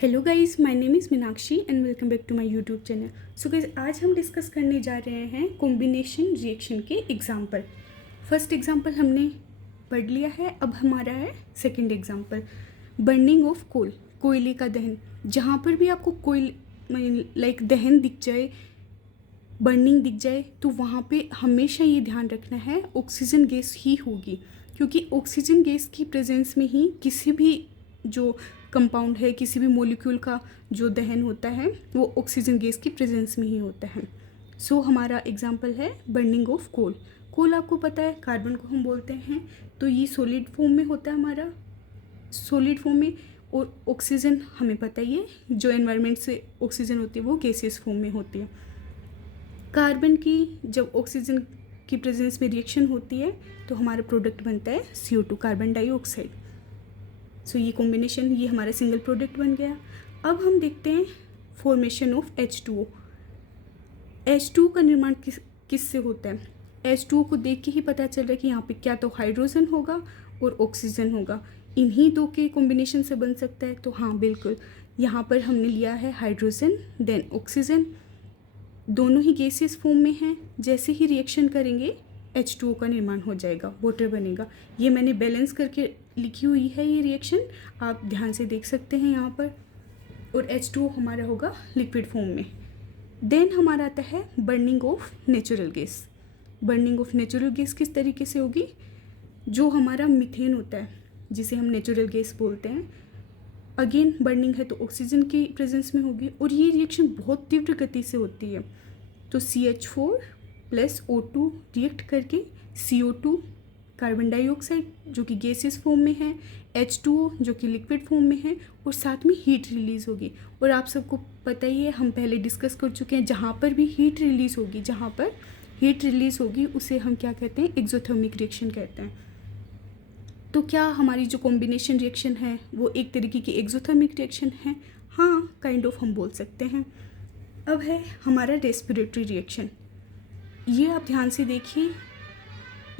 Hello guys, my name is Meenakshi and welcome back to my YouTube channel. So guys, आज हम discuss करने जा रहे हैं कॉम्बिनेशन रिएक्शन के एग्जाम्पल। फर्स्ट एग्जाम्पल हमने पढ़ लिया है, अब हमारा है second example, burning of coal, कोयले का दहन। जहाँ पर भी आपको कोयल लाइक दहन दिख जाए, बर्निंग दिख जाए, तो वहाँ पे हमेशा ये ध्यान रखना है ऑक्सीजन गैस ही होगी, क्योंकि ऑक्सीजन गैस की प्रेजेंस में ही किसी भी जो कंपाउंड है, किसी भी मॉलिक्यूल का जो दहन होता है वो ऑक्सीजन गैस की प्रेजेंस में ही होता है। सो हमारा एग्जांपल है बर्निंग ऑफ कोल। कोल आपको पता है कार्बन को हम बोलते हैं, तो ये सॉलिड फॉर्म में होता है हमारा, सॉलिड फॉर्म में। और ऑक्सीजन हमें पता ही है, जो एनवायरनमेंट से ऑक्सीजन होती है वो गैसियस फॉर्म में होती है। कार्बन की जब ऑक्सीजन की प्रेजेंस में रिएक्शन होती है तो हमारा प्रोडक्ट बनता है CO2, कार्बन डाइऑक्साइड। सो ये कॉम्बिनेशन, ये हमारा सिंगल प्रोडक्ट बन गया। अब हम देखते हैं फॉर्मेशन ऑफ H2O। H2O का निर्माण किससे होता है? H2O को देख के ही पता चल रहा है कि यहाँ पे क्या तो हाइड्रोजन होगा और ऑक्सीजन होगा, इन्हीं दो के कॉम्बिनेशन से बन सकता है। तो हाँ बिल्कुल, यहाँ पर हमने लिया है हाइड्रोजन देन ऑक्सीजन, दोनों ही गैसियस फॉर्म में हैं। जैसे ही रिएक्शन करेंगे H2O का निर्माण हो जाएगा, वाटर बनेगा। ये मैंने बैलेंस करके लिखी हुई है ये रिएक्शन, आप ध्यान से देख सकते हैं यहाँ पर। और H2O हमारा होगा लिक्विड फॉर्म में। देन हमारा आता है burning of natural gas. Burning of natural gas किस तरीके से होगी? जो हमारा मीथेन होता है, जिसे हम नेचुरल गैस बोलते हैं, अगेन बर्निंग है तो ऑक्सीजन की प्रेजेंस में होगी, और ये रिएक्शन बहुत तीव्र गति से होती है। तो CH4 प्लस O2 रिएक्ट करके CO2, कार्बन डाइऑक्साइड जो कि गैसियस फॉर्म में है, H2O जो कि लिक्विड फॉर्म में है, और साथ में हीट रिलीज़ होगी। और आप सबको पता ही है, हम पहले डिस्कस कर चुके हैं, जहाँ पर भी हीट रिलीज़ होगी, जहाँ पर हीट रिलीज़ होगी उसे हम क्या कहते हैं? एक्सोथर्मिक रिएक्शन कहते हैं। तो क्या हमारी जो कॉम्बिनेशन रिएक्शन है वो एक तरीके की एक्सोथर्मिक रिएक्शन है? हाँ, काइंड ऑफ हम बोल सकते हैं। अब है हमारा रेस्पिरेटरी रिएक्शन। ये आप ध्यान से देखिए,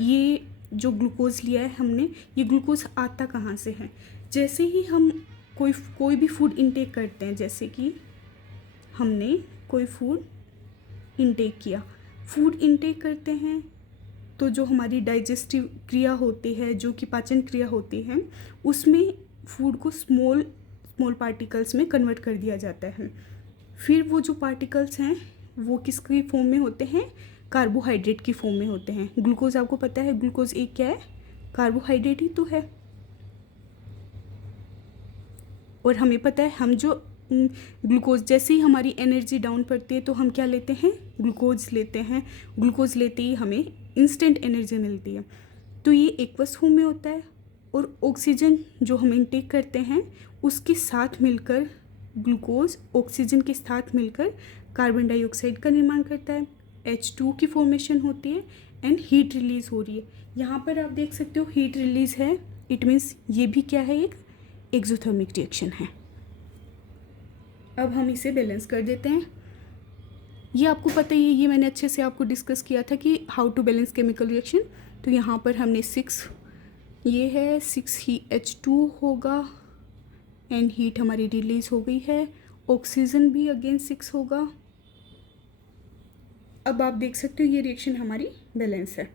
ये जो ग्लूकोज लिया है हमने, ये ग्लूकोज आता कहाँ से है? जैसे ही हम कोई भी फूड इनटेक करते हैं, जैसे कि हमने कोई फूड इनटेक किया, फूड इनटेक करते हैं तो जो हमारी डाइजेस्टिव क्रिया होती है, जो कि पाचन क्रिया होती है, उसमें फूड को स्मॉल पार्टिकल्स में कन्वर्ट कर दिया जाता है। फिर वो जो पार्टिकल्स हैं वो किसकी फॉर्म में होते हैं? कार्बोहाइड्रेट की फॉर्म में होते हैं। ग्लूकोज आपको पता है, ग्लूकोज एक क्या है? कार्बोहाइड्रेट ही तो है। और हमें पता है, हम जो ग्लूकोज, जैसे ही हमारी एनर्जी डाउन पड़ती है तो हम क्या लेते हैं? ग्लूकोज लेते हैं। ग्लूकोज लेते ही हमें इंस्टेंट एनर्जी मिलती है। तो ये एक्वस फॉर्म में होता है। और ऑक्सीजन जो हम इनटेक करते हैं उसके साथ मिलकर, ग्लूकोज ऑक्सीजन के साथ मिलकर कार्बन डाइऑक्साइड का निर्माण करता है, H2 की फॉर्मेशन होती है एंड हीट रिलीज़ हो रही है। यहाँ पर आप देख सकते हो हीट रिलीज़ है, इट मीन्स ये भी क्या है? एक एक्सोथर्मिक रिएक्शन है। अब हम इसे बैलेंस कर देते हैं। ये आपको पता ही है, ये मैंने अच्छे से आपको डिस्कस किया था कि how to balance chemical reaction. तो यहाँ पर हमने 6, ये है 6 ही H2 होगा एंड हीट हमारी रिलीज़ हो गई है। ऑक्सीजन भी अगेन 6 होगा। अब आप देख सकते हो ये रिएक्शन हमारी बैलेंस है।